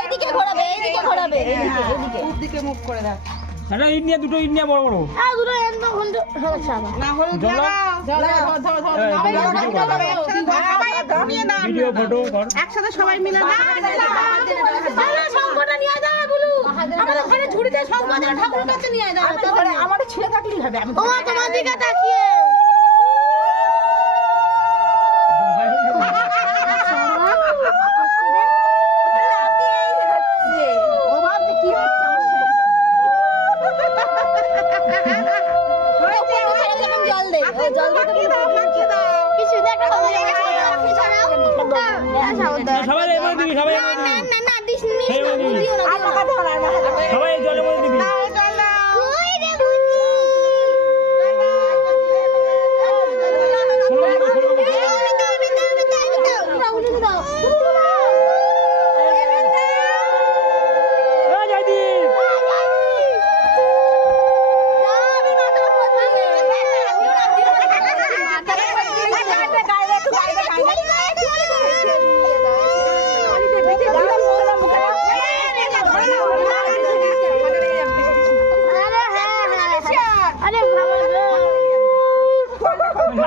এইদিকে ঘোরাবে, এইদিকে ঘোরাবে, এইদিকে দিকে মুখ করে দাও। একটা ইট নিয়ে দুটো ইট নিয়ে বড় বড় হ্যাঁ দুটো একদম ঘন্ট হচ্ছে আবার না হলুদ জল ভিডিও ফটো কর একসাথে সবাই মিলে না শঙ্কটা নিয়ে যাবে বলু আমাদের ঘরে ঝুড়িতে শঙ্ক আছে ঠাকুরের কাছে নিয়ে যাবে আমার ছেলে থাকলেই হবে আমি ওমা তোমার দিকে তাকিয়ে ও ভাবছে কি হচ্ছে আমার সাথে জল দে জল দে কিছু দেখ সবাই এবার দিবি সবাই না না না না দিস নি দিও না সবাই এই জলের মধ্যে দিবি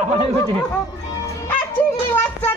কই রে বুঝি চিংড়ি বাচ্চা